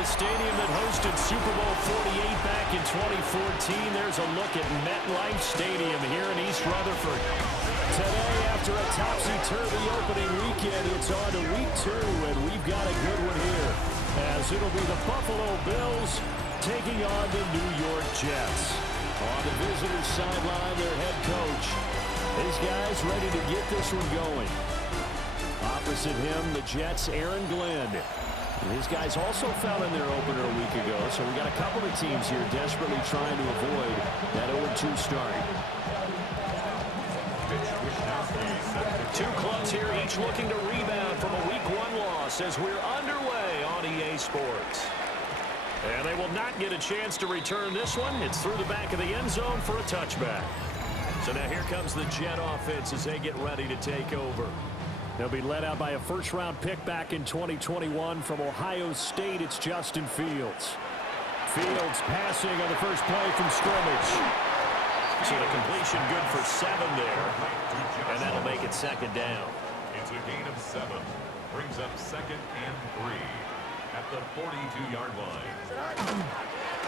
the stadium that hosted Super Bowl 48 back in 2014. There's a look at MetLife Stadium here in East Rutherford. Today, after a topsy-turvy opening weekend, it's on to week 2, and we've got a good one here, as it'll be the Buffalo Bills taking on the New York Jets. On the visitors' sideline, their head coach. These guys ready to get this one going. Opposite him, the Jets' Aaron Glenn. His guys also found in their opener a week ago, so we got a couple of teams here desperately trying to avoid that 0-2 start. Two clubs here, each looking to rebound from a Week 1 loss as we're underway on EA Sports. And they will not get a chance to return this one. It's through the back of the end zone for a touchback. So now here comes the Jet offense as they get ready to take over. They'll be led out by a first-round pick back in 2021 from Ohio State. It's Justin Fields. Fields passing on the first play from scrimmage. So the completion good for 7 there. And that'll make it second down. It's a gain of 7. Brings up 2nd and 3 at the 42-yard line.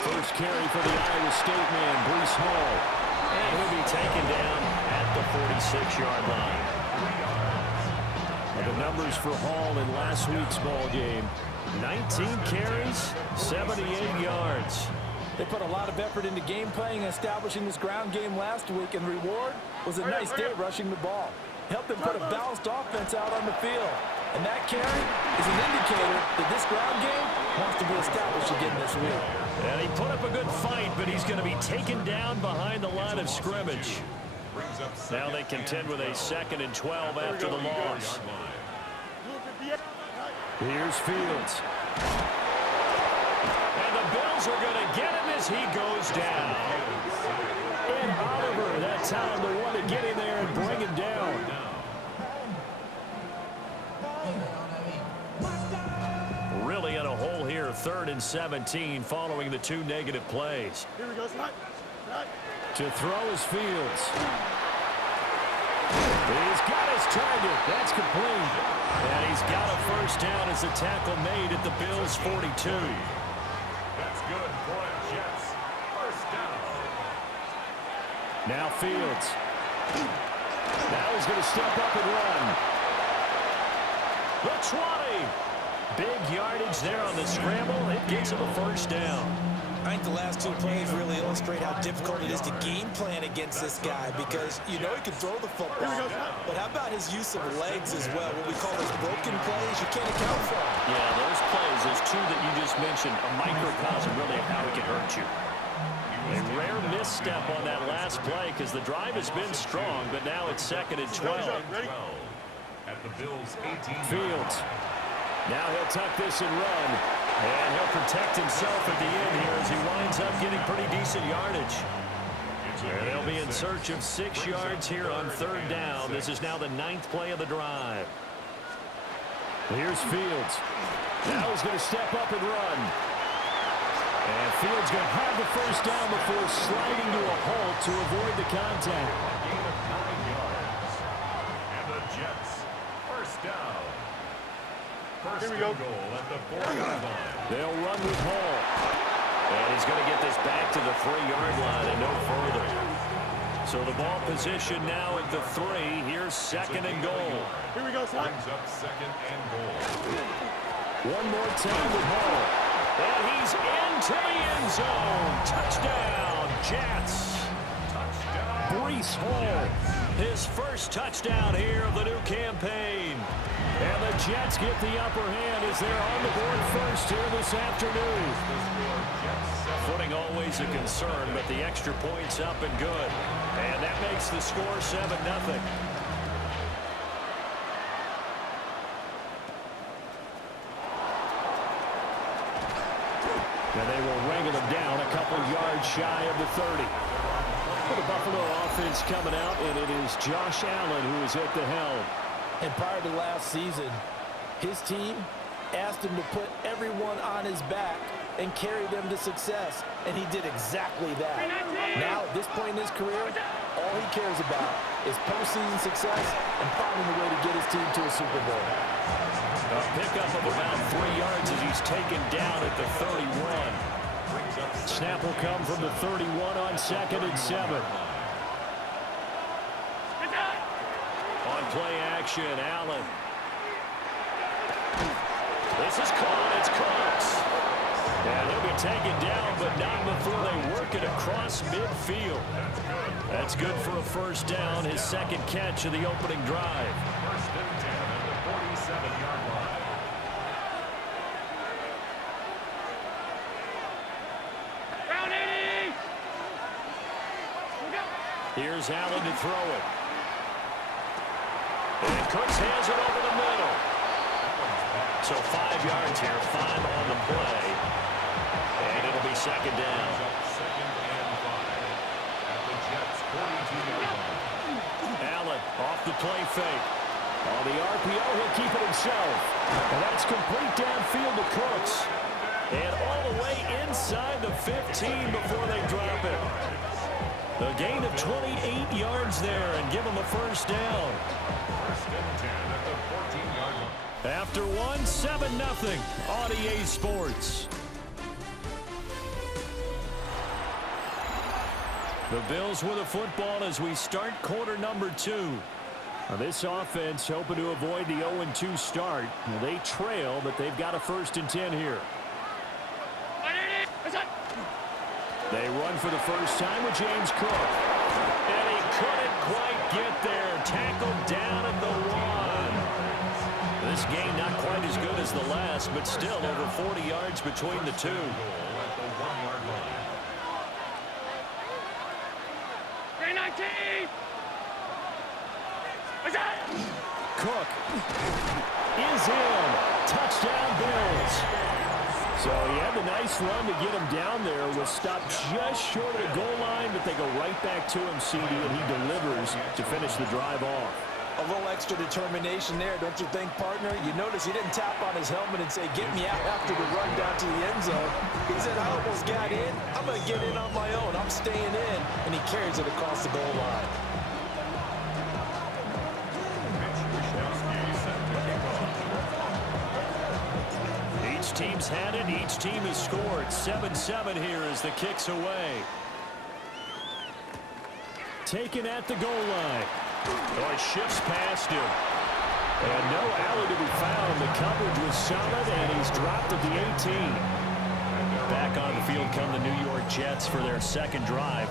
First carry for the Iowa State man, Breece Hall. And he'll be taken down at the 46-yard line. The numbers for Hall in last week's ball game: 19 carries, 78 yards. They put a lot of effort into game playing and establishing this ground game last week, and reward was a nice day rushing the ball. Helped them put a balanced offense out on the field. And that carry is an indicator that this ground game wants to be established again this week. And he put up a good fight, but he's going to be taken down behind the line of scrimmage. Now they contend with a 2nd and 12 after the loss. Here's Fields. And the Bills are going to get him as he goes down. And Oliver, that time, the one to get him there and bring him down. Really in a hole here, 3rd and 17, following the 2 negative plays. Here we go, To throw is Fields. He's got his target. That's complete. And he's got a first down as the tackle made at the Bills' 42. That's good for the Jets. First down. Now Fields. Now he's going to step up and run. The 20. Big yardage there on the scramble. It gets him a first down. I think the last 2 plays really illustrate how difficult it is to game plan against this guy, because you know he can throw the football, but how about his use of legs as well? What we call those broken plays, you can't account for them. Yeah, those plays, those 2 that you just mentioned, a microcosm really of how he can hurt you. A rare misstep on that last play because the drive has been strong, but now it's 2nd and 12. At the Bills' 18. Fields. Now he'll tuck this and run. And he'll protect himself at the end here as he winds up getting pretty decent yardage. And they'll be in search of 6 yards here on 3rd down. This is now the 9th play of the drive. Here's Fields. Now he's going to step up and run. And Fields going to have the first down before sliding to a halt to avoid the contact. Gain of 9 yards. And the Jets, first down. First Here we go. Goal at the 40-yard line. They'll run with Hall. And he's going to get this back to the 3-yard line and no further. So the ball position now at the 3. Here's 2nd and goal. Here we go, son. Brings up 2nd and goal. One more time with Hall. And he's into the end zone. Touchdown, Jets. Touchdown. Breece Hall, his first touchdown here of the new campaign. And the Jets get the upper hand as they're on the board first here this afternoon. Footing always a concern, but the extra point's up and good. And that makes the score 7-0. And they will wrangle them down a couple yards shy of the 30. For the Buffalo offense coming out, and it is Josh Allen who is at the helm. And prior to last season, his team asked him to put everyone on his back and carry them to success, and he did exactly that. Now, at this point in his career, all all he cares about is postseason success and finding a way to get his team to a Super Bowl. A pickup of about 3 yards as he's taken down at the 31. Snap will come from the 31 on 2nd and 7. On play action, Allen. This is caught. It's Cooks. And they'll be taken down, but not before they work it across midfield. That's good for a first down, his second catch of the opening drive. First and 10 at the 47-yard line. Here's Allen to throw it. And Cooks has it over the middle. So 5 yards here, 5 on the play. And it'll be second down. Second and 5 at the Jets' 42-yard line. Allen off the play fake. On the RPO, he'll keep it himself. And that's complete downfield to Cooks. And all the way inside the 15 before they drop it. A gain of 28 yards there and give them a first down. First and 10 at the 14-yard line. After one, 7-0 on EA Sports. The Bills with a football as we start quarter number 2. Now this offense hoping to avoid the 0-2 start. They trail, but they've got a first and 10 here. They run for the first time with James Cook. And he couldn't quite get there. Tackled down at the 1. This game not quite as good as the last, but still over 40 yards between the two. Goal at the 1-yard line. 319! Cook is in. Touchdown Bills. So he had the nice run to get him down there. Was stopped just short of the goal line, but they go right back to him, CD, and he delivers to finish the drive off. A little extra determination there, don't you think, partner? You notice he didn't tap on his helmet and say, get me out after the run down to the end zone. He said, I almost got in. I'm going to get in on my own. I'm staying in. And he carries it across the goal line. Each team's had it. Each team has scored. 7-7 here as the kick's away. Taken at the goal line. Oh, it shifts past him. And no alley to be found. The coverage was solid, and he's dropped at the 18. Back on the field come the New York Jets for their second drive.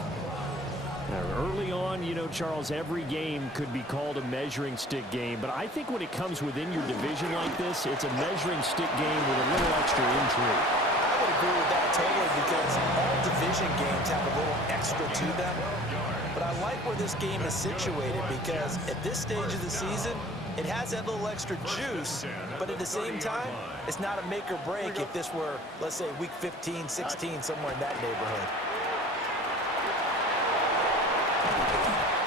Now, early on, you know, Charles, every game could be called a measuring stick game. But I think when it comes within your division like this, it's a measuring stick game with a little extra intrigue. I would agree with that totally because all division games have a little extra to them. But I like where this game is situated because at this stage of the season, it has that little extra juice, but at the same time, it's not a make or break if this were, let's say, week 15, 16, somewhere in that neighborhood.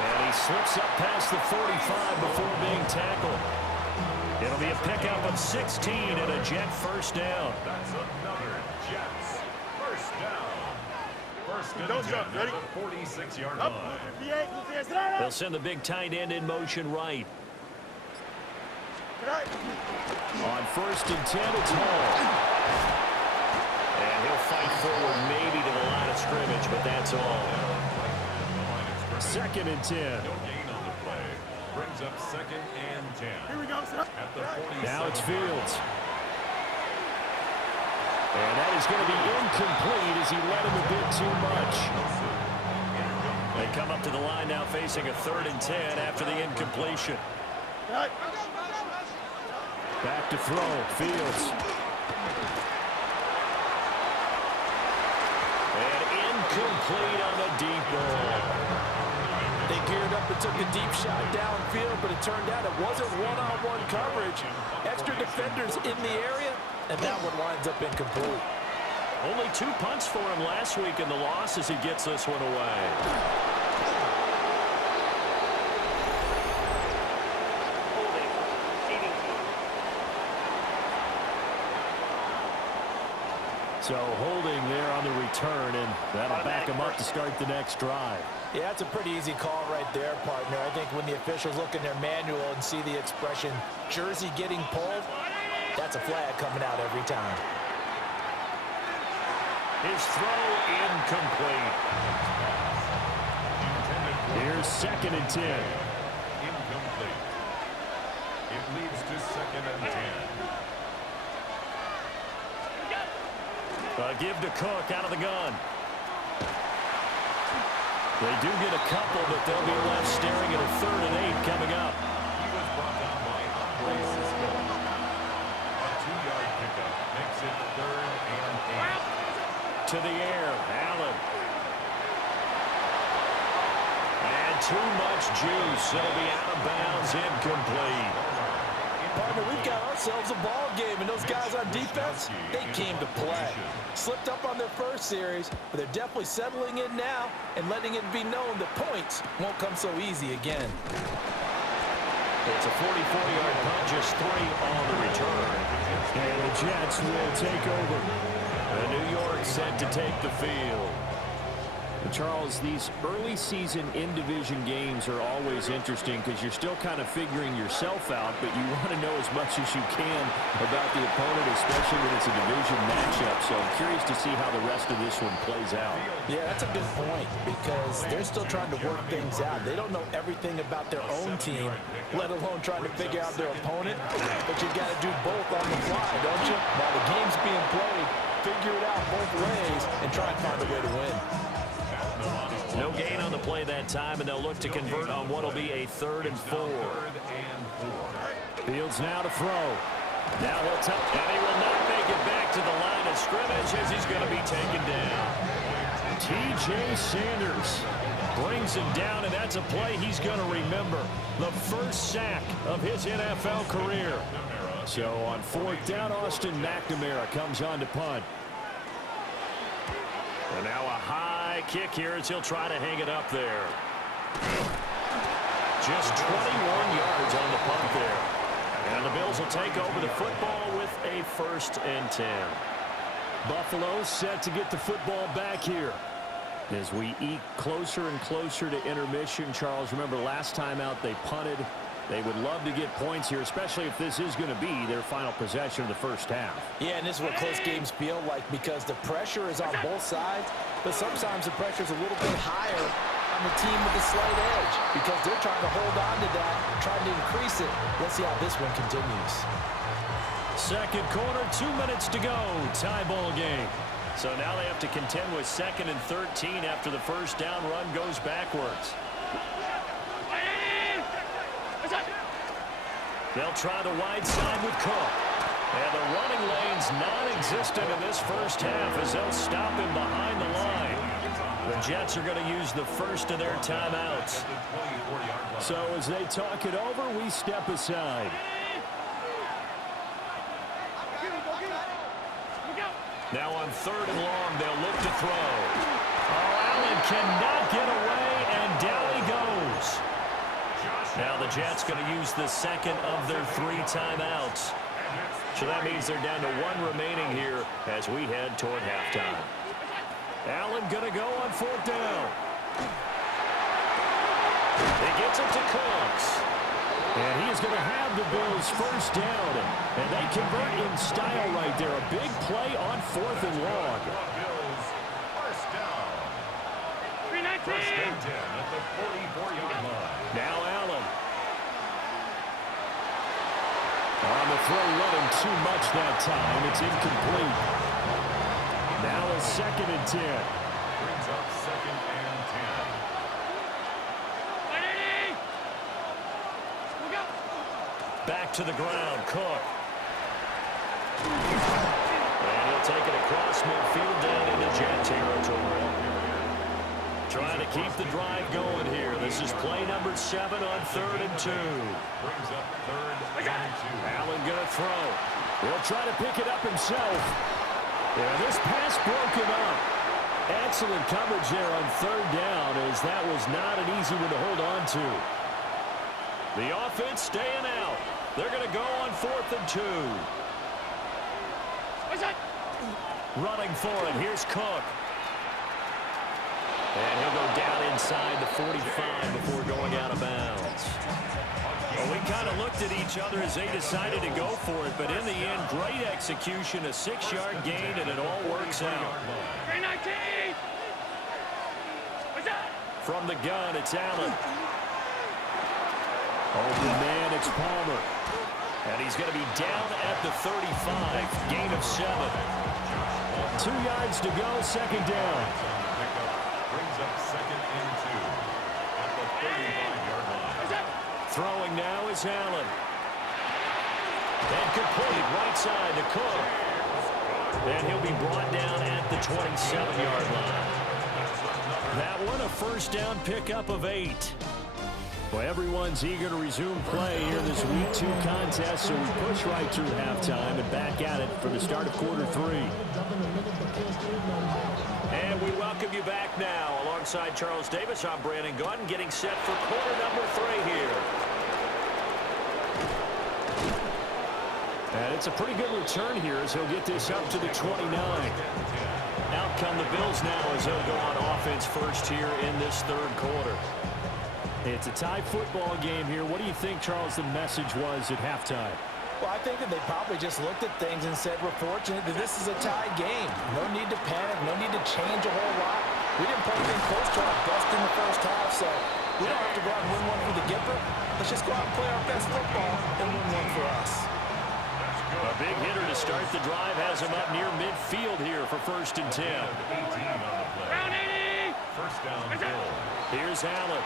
And he slips up past the 45 before being tackled. It'll be a pickup of 16 and a Jet first down. That's another Jets first down. First and 10 at the 46-yard line. They'll send the big tight end in motion right. On first and 10, it's Hall. And he'll fight forward maybe to the line of scrimmage, but that's all. Second and 10. No gain on the play. Brings up second and 10. Here we go, sir. At the 47. Now it's Fields. And that is going to be incomplete as he led him a bit too much. They come up to the line now facing a third and 10 after the incompletion. Back to throw, Fields. And incomplete on the deep ball. They geared up and took a deep shot downfield, but it turned out it wasn't one-on-one coverage. Extra defenders in the area, and that one winds up incomplete. Only 2 punts for him last week in the loss as he gets this one away. So holding there on the return, and that'll back them up to start the next drive. Yeah, that's a pretty easy call right there, partner. I think when the officials look in their manual and see the expression jersey getting pulled, that's a flag coming out every time. His throw incomplete. Here's 2nd and 10. Incomplete. It leads to 2nd and 10. Give to Cook out of the gun. They do get a couple, but they'll be left staring at a 3rd and 8 coming up. He was brought down by Andre Cisco. A 2-yard pickup makes it 3rd and 8. To the air, Allen. And too much juice. It'll be out of bounds, incomplete. Partner, we've got ourselves a ball game, and those guys on defense, they came to play. Slipped up on their first series, but they're definitely settling in now and letting it be known that points won't come so easy again. It's a 44-yard punt, just 3 on the return. And the Jets will take over. New York set to take the field. Charles, these early season in-division games are always interesting because you're still kind of figuring yourself out, but you want to know as much as you can about the opponent, especially when it's a division matchup. So I'm curious to see how the rest of this one plays out. Yeah, that's a good point because they're still trying to work things out. They don't know everything about their own team, let alone trying to figure out their opponent. But you got to do both on the fly, don't you? While the game's being played, figure it out both ways and try and find a way to win. No gain on the play that time, and they'll look to convert on what will be a 3rd and 4. Fields now to throw. Now he'll touch, and he will not make it back to the line of scrimmage as he's going to be taken down. T.J. Sanders brings him down, and that's a play he's going to remember. The first sack of his NFL career. So on 4th down, Austin McNamara comes on to punt. And now a high kick here as he'll try to hang it up there. Just 21 yards on the punt there. And the Bills will take over the football with a 1st and 10. Buffalo set to get the football back here. As we eke closer and closer to intermission, Charles, remember last time out they punted. They would love to get points here, especially if this is going to be their final possession of the first half. Yeah, and this is what close games feel like because the pressure is on both sides, but sometimes the pressure is a little bit higher on the team with the slight edge because they're trying to hold on to that, trying to increase it. Let's see how this one continues. 2nd quarter, 2 minutes to go. Tie ball game. So now they have to contend with 2nd and 13 after the first down run goes backwards. They'll try the wide side with Cook. And the running lane's non-existent in this first half as they'll stop him behind the line. The Jets are going to use the first of their timeouts. So as they talk it over, we step aside. Now on 3rd and long, they'll look to throw. Oh, Allen cannot get away, and down he goes. Now the Jets going to use the 2nd of their 3 timeouts. So that means they're down to 1 remaining here as we head toward halftime. Allen going to go on 4th down. He gets it to Cooks. And he is going to have the Bills' first down. And they convert in style right there. A big play on 4th and long. First down. 1st and 10 at the 44-yard line. Now Allen. On the throw, running too much that time. It's incomplete. Now a 2nd and 10. Brings up 2nd and 10. Back to the ground, Cook. And he'll take it across midfield down into Jet territory. Trying to keep the drive going here. This is play number 7 on 3rd and 2. Brings up 3rd and 2. Allen gonna throw. He'll try to pick it up himself. Yeah, this pass broken up. Excellent coverage there on 3rd down as that was not an easy one to hold on to. The offense staying out. They're gonna go on 4th and 2. Running for it. Here's Cook. And he'll go down inside the 45 before going out of bounds. Well, we kind of looked at each other as they decided to go for it, but in the end, great execution, a 6-yard gain, and it all works out. From the gun, it's Allen. Open man, it's Palmer. And he's going to be down at the 35, gain of 7. 2 yards to go, second down. Brings up second and 2 at the 35-yard line. Throwing now is Allen. And complete right side to Cook. And he'll be brought down at the 27-yard line. That one a first down pickup of 8. Well, everyone's eager to resume play here in this Week 2 contest, so we push right through halftime and back at it for the start of quarter 3. And we welcome you back now. Alongside Charles Davis, I'm Brandon Gaudin, getting set for quarter number 3 here. And it's a pretty good return here as he'll get this up to the 29. Out come the Bills now as they'll go on offense first here in this third quarter. It's a tie football game here. What do you think, Charles, the message was at halftime? Well, I think that they probably just looked at things and said, we're fortunate that this is a tie game. No need to panic, no need to change a whole lot. We didn't play anything close to our best in the first half, so we don't have to go out and win one for the Gipper. Let's just go out and play our best football and win one for us. A big hitter to start the drive has him up near midfield here for first and 10. 18 on the play. First down goal. Here's Allen.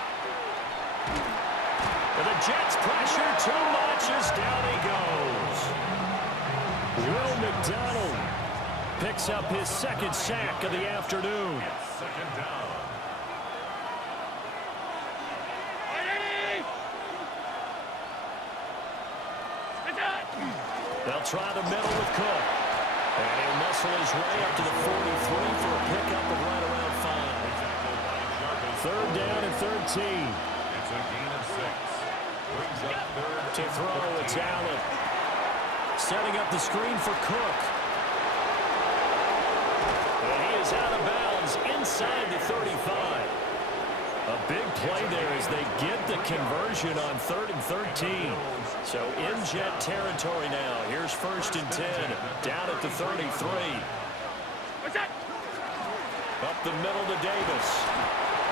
And the Jets pressure too much as down he goes. Will McDonald picks up his second sack of the afternoon. Second down. They'll try the middle with Cook. And he'll muscle his way up to the 43 for a pickup of right around 5. Third down and 13. It's a gain of 6. Brings up third. To throw, it's Allen. Setting up the screen for Cook. And he is out of bounds inside the 35. A big play there as they get the conversion on 3rd and 13. So in Jet territory now. Here's first and 10. Down at the 33. Up the middle to Davis.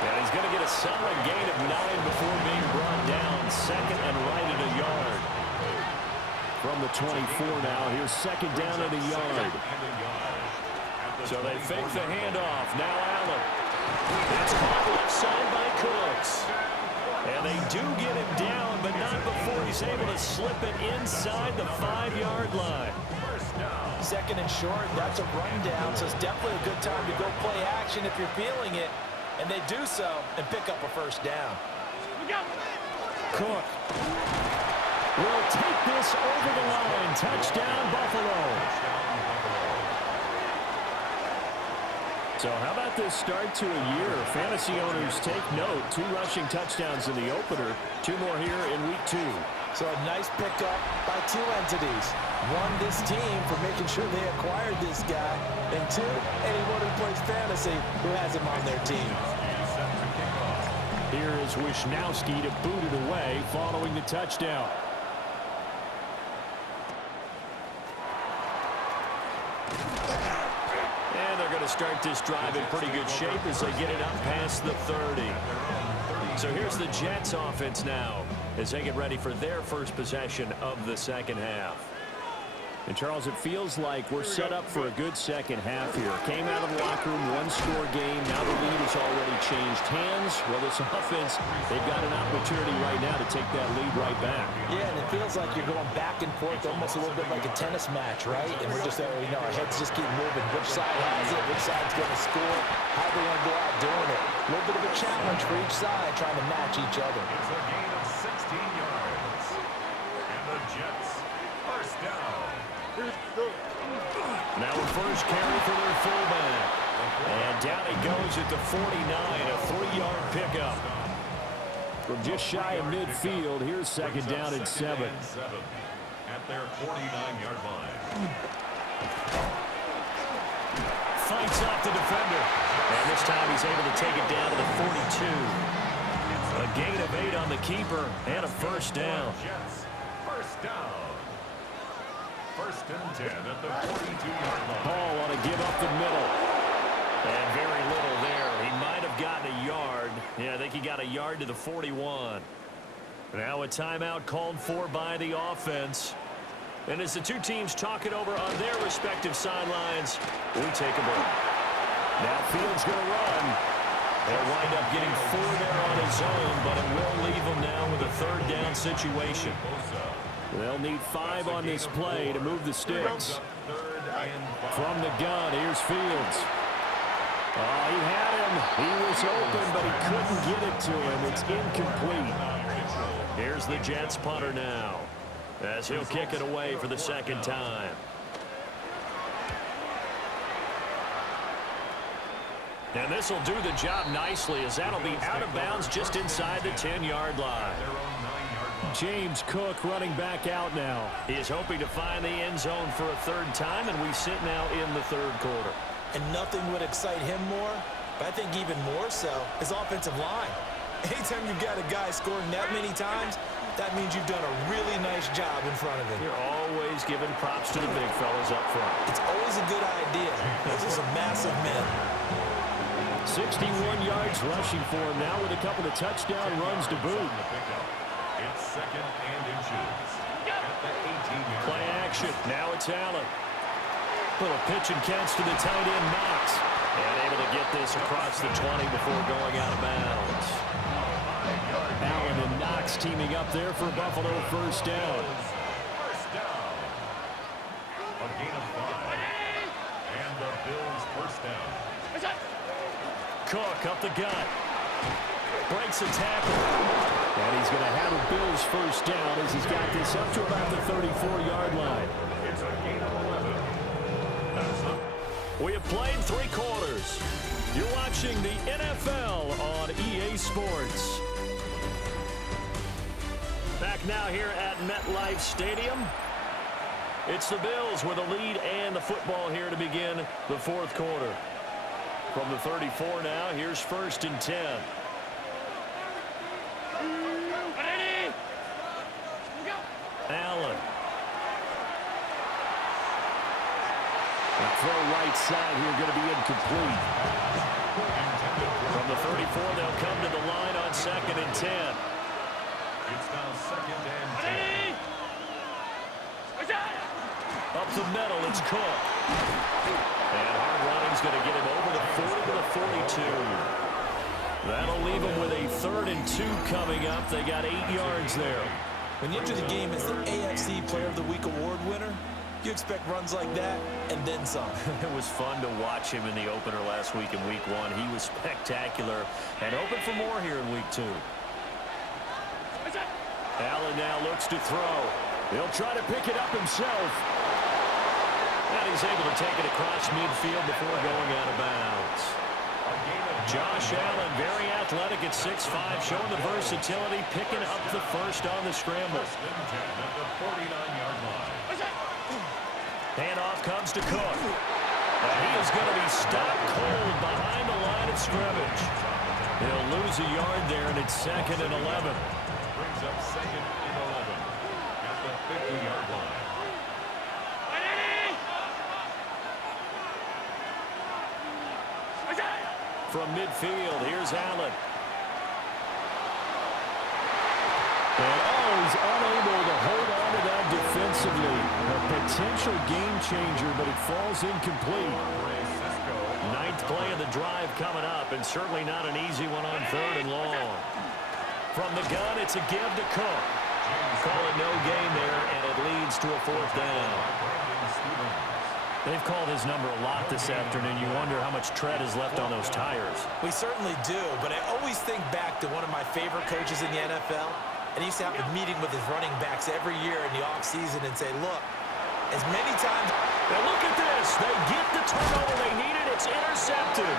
And he's going to get a solid gain of 9 before being brought down. Second and right at a yard. From the 24 now. Here's second down at a yard. So they fake the handoff. Now Allen. It's caught left side by Cooks. And they do get him down, but not before he's able to slip it inside the 5-yard line. Second and short, that's a rundown, so it's definitely a good time to go play action if you're feeling it. And they do so and pick up a first down. Cook will take this over the line. Touchdown, Buffalo. So how about this start to a year? Fantasy owners take note. 2 rushing touchdowns in the opener. 2 more here in week 2. So a nice pickup by 2 entities. 1, this team for making sure they acquired this guy. And 2, anyone who plays fantasy who has him on their team. Here is Wisnowski to boot it away following the touchdown. Start this drive in pretty good shape as they get it up past the 30. So here's the Jets offense now as they get ready for their first possession of the second half. And Charles, it feels like we're set up for a good second half here. Came out of the locker room, 1-score game. Now the lead has already changed hands. Well, this offense, they've got an opportunity right now to take that lead right back. Yeah, and it feels like you're going back and forth almost a little bit like a tennis match, right? And we're just, our heads just keep moving. Which side has it? Which side's going to score? How are they going to go out doing it? A little bit of a challenge for each side trying to match each other. It's a gain of 16 yards. And the Jets, first down. Now a first carry for their fullback. And down he goes at the 49, a 3-yard pickup. From just shy of midfield, here's second down and 7. At their 49-yard line. fights off the defender. And this time he's able to take it down to the 42. A gain of 8 on the keeper and a first down. First down. First and 10 at the 42-yard line. Ball want to give up the middle. And very little there. He might have gotten a yard. Yeah, I think he got a yard to the 41. Now a timeout called for by the offense. And as the two teams talk it over on their respective sidelines, we take a break. Now Fields going to run. They'll wind up getting 4 there on his own, but it will leave him now with a third down situation. They'll need 5 on this play to move the sticks. From the gun, here's Fields. Oh, he had him. He was open, but he couldn't get it to him. It's incomplete. Here's the Jets punter now, as he'll kick it away for the second time. And this will do the job nicely, as that'll be out of bounds just inside the 10-yard line. James Cook running back out now. He is hoping to find the end zone for a third time, and we sit now in the third quarter. And nothing would excite him more, but I think even more so, his offensive line. Anytime you've got a guy scoring that many times, that means you've done a really nice job in front of him. You're always giving props to the big fellas up front. It's always a good idea. Those are some massive men. 61 yards rushing for him now with a couple of touchdown runs to boot. It's second and inches. At the 18-yard Play action. Now it's Allen. Little pitch and catch to the tight end, Knox. And able to get this across the 20 before going out of bounds. Allen and Knox teaming up there for Buffalo first down. First down. A gain of 5. And the Bills first down. Cook up the gut. Breaks a tackle. And he's going to have a Bills first down as he's got this up to about the 34-yard line. It's a gain of 11. We have played 3 quarters. You're watching the NFL on EA Sports. Back now here at MetLife Stadium. It's the Bills with a lead and the football here to begin the fourth quarter. From the 34 now, here's first and 10. Allen. The throw right side here going to be incomplete. From the 34, they'll come to the line on second and 10. It's now second and 10. Up the middle, it's Cook. And hard running's going to get him over the 40 to the 42. That'll leave him with a third and 2 coming up. They got 8 yards there. When you enter the game as the AFC Player of the Week award winner, you expect runs like that and then some. It was fun to watch him in the opener last week in week 1. He was spectacular and open for more here in week 2. Allen now looks to throw. He'll try to pick it up himself. And he's able to take it across midfield before going out of bounds. Josh Allen, very athletic at 6'5", showing the versatility, picking up the first on the scramble. First and 10 at the 49-yard line. Handoff comes to Cook. And he is going to be stopped cold behind the line of scrimmage. He'll lose a yard there, and it's second and 11. Brings up second and 11 at the 50-yard line. From midfield, here's Allen. And he's unable to hold on to that defensively. A potential game changer, but it falls incomplete. Ninth play of the drive coming up, and certainly not an easy one on third and long. From the gun, it's a give to Cook. Call it no gain there, and it leads to a fourth down. They've called his number a lot this afternoon. You wonder how much tread is left on those tires. We certainly do, but I always think back to one of my favorite coaches in the NFL, and he used to have a meeting with his running backs every year in the offseason and say, look, as many times... Now look at this. They get the turnover they needed. It's intercepted.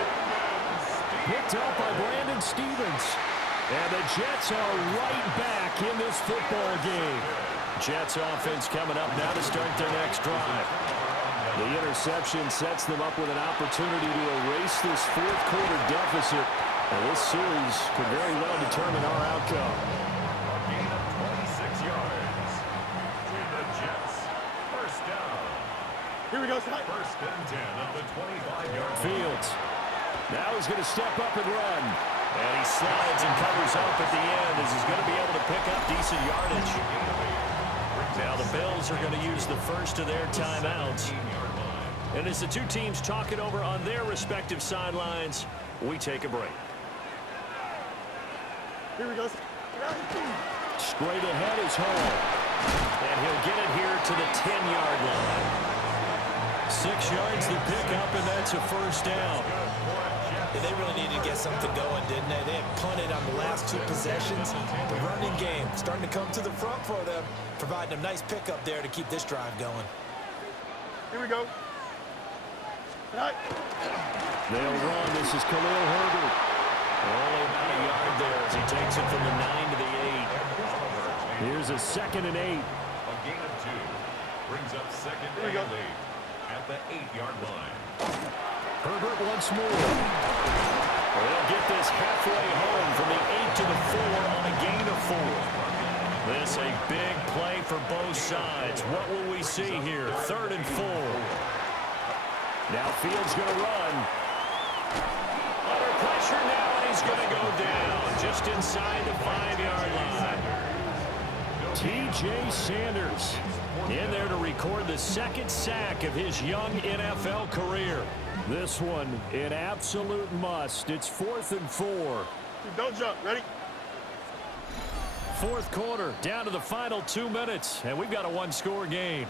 Picked up by Brandon Stevens. And the Jets are right back in this football game. Jets offense coming up now to start their next drive. The interception sets them up with an opportunity to erase this fourth quarter deficit. And this series could very well determine our outcome. A gain of 26 yards. To the Jets. First down. Here we go. First and 10 at the 25-yard line. Fields. Now he's going to step up and run. And he slides and covers up at the end as he's going to be able to pick up decent yardage. Now the Bills are going to use the first of their timeouts. And as the two teams talk it over on their respective sidelines, we take a break. Here we go. Straight ahead is Hall. And he'll get it here to the 10-yard line. 6 yards to pick up, and that's a first down. Yeah, they really needed to get something going, didn't they? They had punted on the last 2 possessions. The running game starting to come to the front for them, providing a nice pickup there to keep this drive going. Here we go. They'll run. This is Khalil Herbert. Only about a yard there as he takes it from the 9 to the 8. Here's a 2nd and 8. A gain of 2. Brings up second and 8 at the 8-yard line. Herbert once more. They'll get this halfway home from the 8 to the 4 on a gain of 4. This a big play for both sides. What will we see here? 3rd and 4. Now Fields going to run. Under pressure now, and he's going to go down just inside the 5-yard line. T.J. Sanders in there to record the 2nd sack of his young NFL career. This one an absolute must. It's 4th and 4. Don't jump. Ready? 4th quarter, down to the final 2 minutes, and we've got a 1-score game.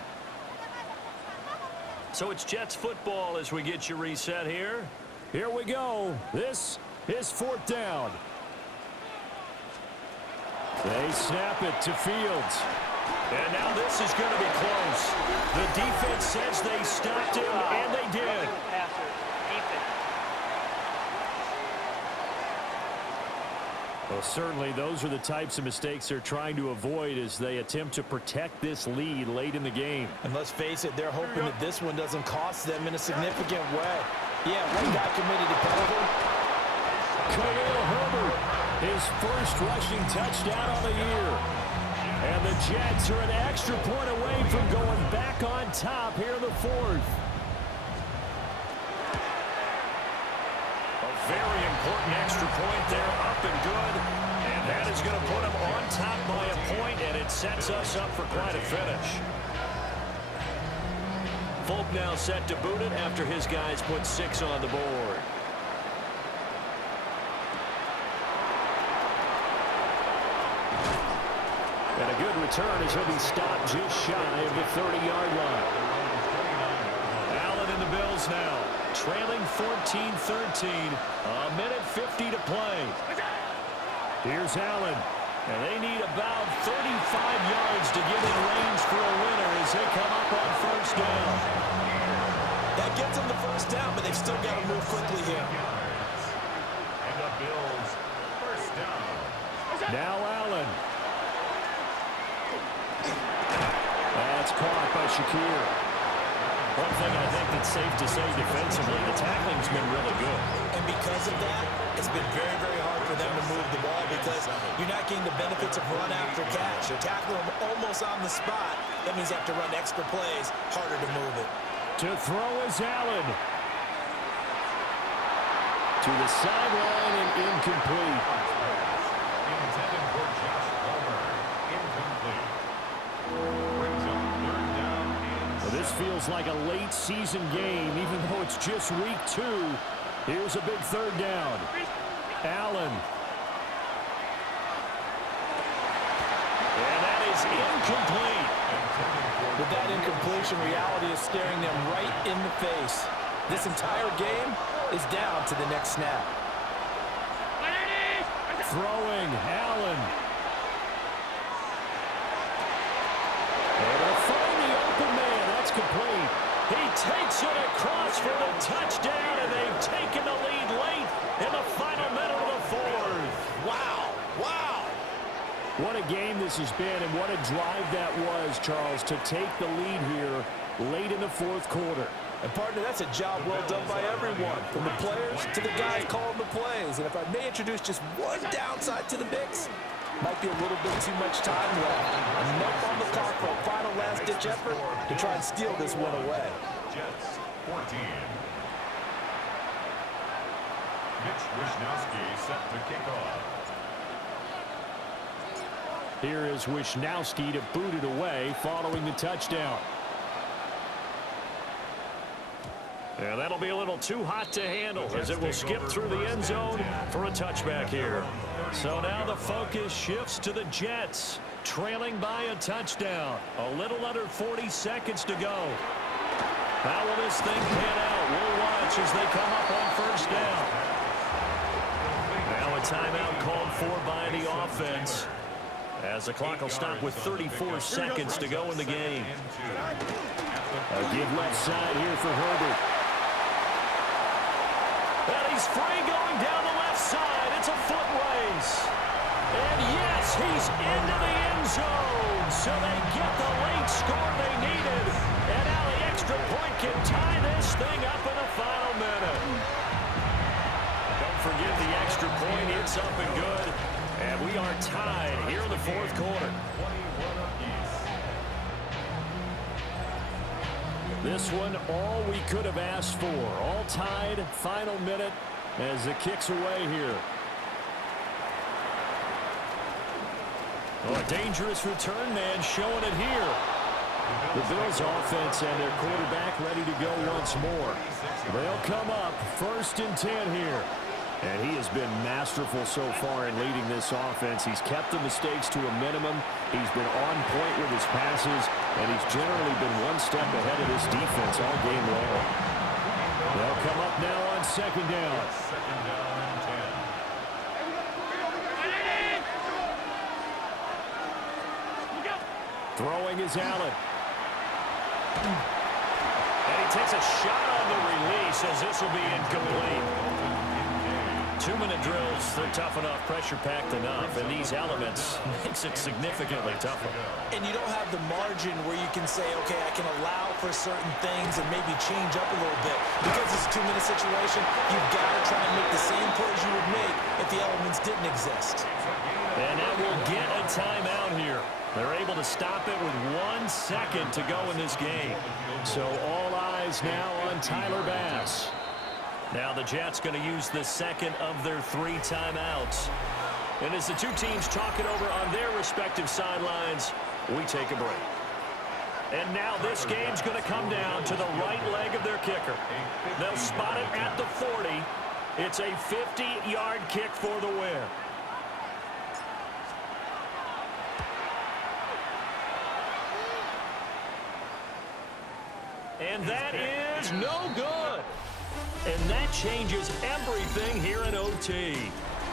So it's Jets football as we get you reset here. Here we go. This is 4th down. They snap it to Fields. And now this is going to be close. The defense says they stopped him, and they did. Well, certainly those are the types of mistakes they're trying to avoid as they attempt to protect this lead late in the game. And let's face it, they're hoping that this one doesn't cost them in a significant way. Yeah, one guy committed a penalty. Khalil Herbert, his first rushing touchdown of the year. And the Jets are an extra point away from going back on top here in the 4th. A very important extra point there, up and good. And that is going to put them on top by a point, and it sets us up for quite a finish. Folk now set to boot it after his guys put 6 on the board. And a good return as he'll be stopped just shy of the 30-yard line. Allen and the Bills now, trailing 14-13, a minute 50 to play. Here's Allen, and they need about 35 yards to get in range for a winner as they come up on 1st down. That gets them the 1st down, but they've still got to move quickly here. And the Bills, 1st down. Now Allen. That's caught by Shakir. One thing I think that's safe to say defensively, the tackling's been really good. And because of that, it's been very, very hard for them to move the ball because you're not getting the benefits of run after catch. You're tackling them almost on the spot. That means you have to run extra plays, harder to move it. To throw is Allen. To the sideline and incomplete. Intended for Josh Palmer. Incomplete. Brings up 3rd down and Well, this feels like a late season game, even though it's just week 2. Here's a big 3rd down. Allen. And that is incomplete. With that incompletion, reality is staring them right in the face. This entire game is down to the next snap. Throwing, Allen. Able to find the open man. That's complete. He takes it across for the touchdown, and they've taken the lead late in the final minute of the 4th. Wow, wow. What a game this has been, and what a drive that was, Charles, to take the lead here late in the fourth quarter. And partner, that's a job well done by everyone, from the players to the guys calling the plays. And if I may introduce just one downside to the mix, might be a little bit too much time left. Enough on the clock for a final last-ditch effort to try and steal this one away. Jets 14. Mitch Wishnowsky set to kick off. Here is Wishnowsky to boot it away following the touchdown. And that'll be a little too hot to handle as it will skip through the end zone for a touchback here. So now the focus shifts to the Jets, trailing by a touchdown. A little under 40 seconds to go. How will this thing pan out? We'll watch as they come up on first down. Now a timeout called for by the offense, as the clock will stop with 34 seconds to go in the game. A give left side here for Herbert. And he's free going down the left side. It's a foot race. And yes, he's into the end zone. So they get the late score they needed. And now the extra point can tie this thing up in the final minute. Don't forget the extra point. It's up and good. And we are tied here in the fourth quarter. This one, all we could have asked for. All tied, final minute as it kicks away here. Oh, a dangerous return man showing it here. The Bills offense and their quarterback ready to go once more. They'll come up 1st and 10 here. And he has been masterful so far in leading this offense. He's kept the mistakes to a minimum. He's been on point with his passes, and he's generally been one step ahead of this defense all game long. They'll come up now on 2nd down. 2nd down and 10. Throwing is Allen. And he takes a shot on the release as this will be incomplete. 2-minute drills, they're tough enough, pressure-packed enough, and these elements makes it significantly tougher. And you don't have the margin where you can say, okay, I can allow for certain things and maybe change up a little bit. Because it's a 2-minute situation, you've got to try and make the same plays you would make if the elements didn't exist. And now we'll get a timeout here. They're able to stop it with 1 second to go in this game. So all eyes now on Tyler Bass. Now the Jets going to use the second of their 3 timeouts. And as the two teams talk it over on their respective sidelines, we take a break. And now this game's going to come down to the right leg of their kicker. They'll spot it at the 40. It's a 50-yard kick for the win. And that is no good. And that changes everything here in OT.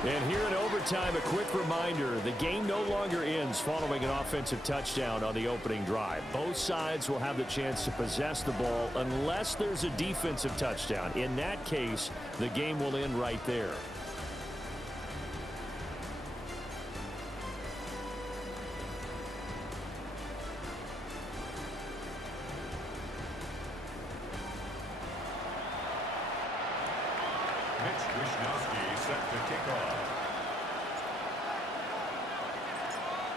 And here in overtime, a quick reminder, the game no longer ends following an offensive touchdown on the opening drive. Both sides will have the chance to possess the ball unless there's a defensive touchdown. In that case, the game will end right there.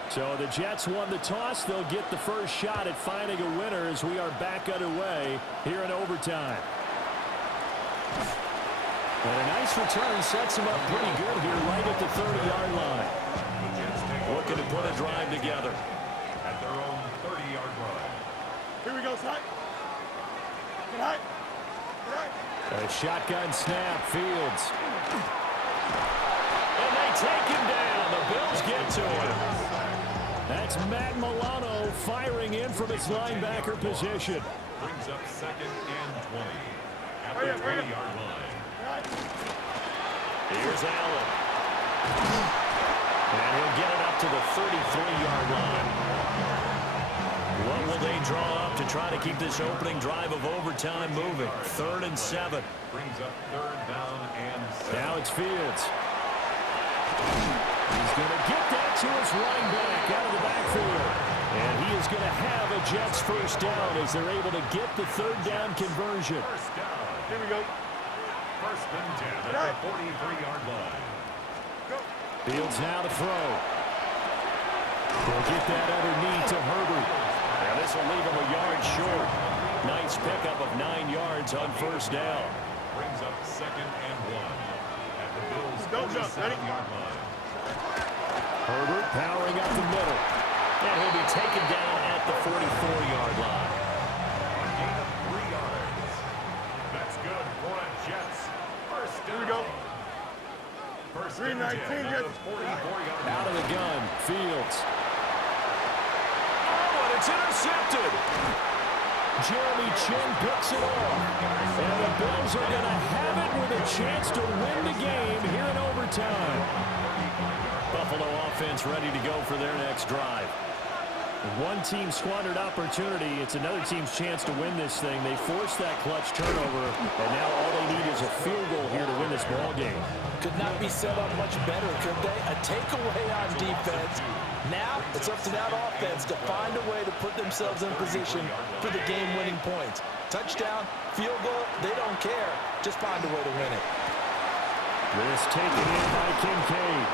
So the Jets won the toss. They'll get the first shot at finding a winner as we are back underway here in overtime. And a nice return sets him up pretty good here right at the 30-yard line. Looking to put a drive together. At their own 30-yard line. Here we go, Sly. Get high. Get high. A shotgun snap, Fields. And they take him down. The Bills get to him. That's Matt Milano firing in from his linebacker position. Brings up 2nd and 20 at the 20-yard line. Here's Allen. And he'll get it up to the 33-yard line. What will they draw up to try to keep this opening drive of overtime moving? 3rd and 7. Brings up 3rd down and 7. Now it's Fields. He's going to get that to his running back out of the backfield. And he is is going to have a Jets first down as they're able to get the third down conversion. First down. Here we go. First and 10 at the 43-yard line. Fields now to throw. They'll get that underneath to Herbert. And this will leave him a yard short. Nice pickup of 9 yards on first down. Brings up second and 1 at the Bills' Don't jump. Ready? 47-yard line. Herbert powering up the middle. And he'll be taken down at the 44-yard line. A gain of 3 yards. That's good for a Jets. First down. Here we go. First and 10 at 3:19, the 44-yard line. Out of the gun, Fields. Oh, and it's intercepted. Jeremy Chin picks it off. And the Bills are going to have it with a chance to win the game here in overtime. Buffalo offense ready to go for their next drive. One team squandered opportunity. It's another team's chance to win this thing. They forced that clutch turnover, and now all they need is a field goal here to win this ball game. Could not be set up much better, could they? A takeaway on defense. Now it's up to that offense to find a way to put themselves in position for the game-winning points. Touchdown, field goal, they don't care. Just find a way to win it. This taken in by Kincaid.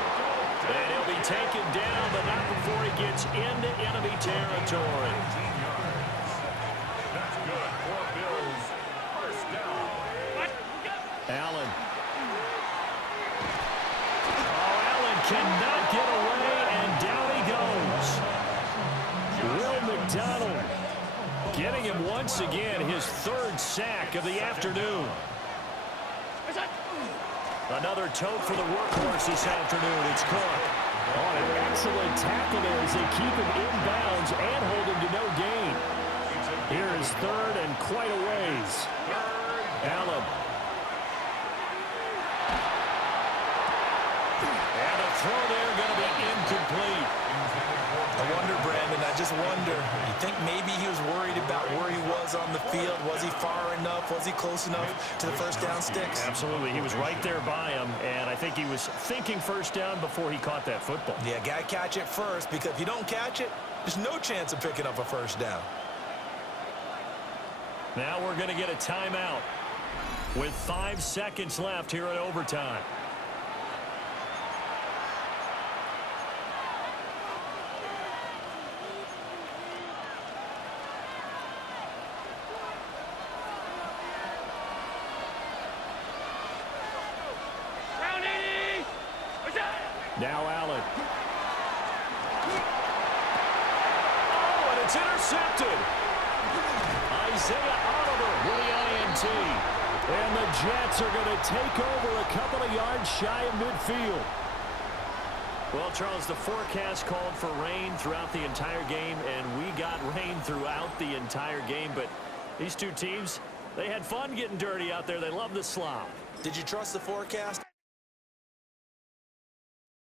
And he'll be taken down, but not before he gets into enemy territory. 19 yards. That's good for Bills. First down. Allen. Oh, Allen cannot get away, and down he goes. Will McDonald getting him once again, his third sack of the afternoon. Another tote for the workhorse this afternoon. It's Cook. Oh, an excellent tackle there as they keep him inbounds and hold him to no gain. Here is third and quite a ways. Allen. And a throw there going to be incomplete. I wonder, Brandon, I just wonder. You think maybe he was worried about where he was on the field? Was he far enough? Was he close enough to the first down sticks? Absolutely. He was right there by him, and I think he was thinking first down before he caught that football. Yeah, got to catch it first, because if you don't catch it, there's no chance of picking up a first down. Now we're going to get a timeout with 5 seconds left here in overtime. Now Allen. Oh, and it's intercepted. Isaiah Oliver with the INT. And the Jets are going to take over a couple of yards shy of midfield. Well, Charles, the forecast called for rain throughout the entire game, and we got rain throughout the entire game. But these two teams, they had fun getting dirty out there. They love the slop. Did you trust the forecast?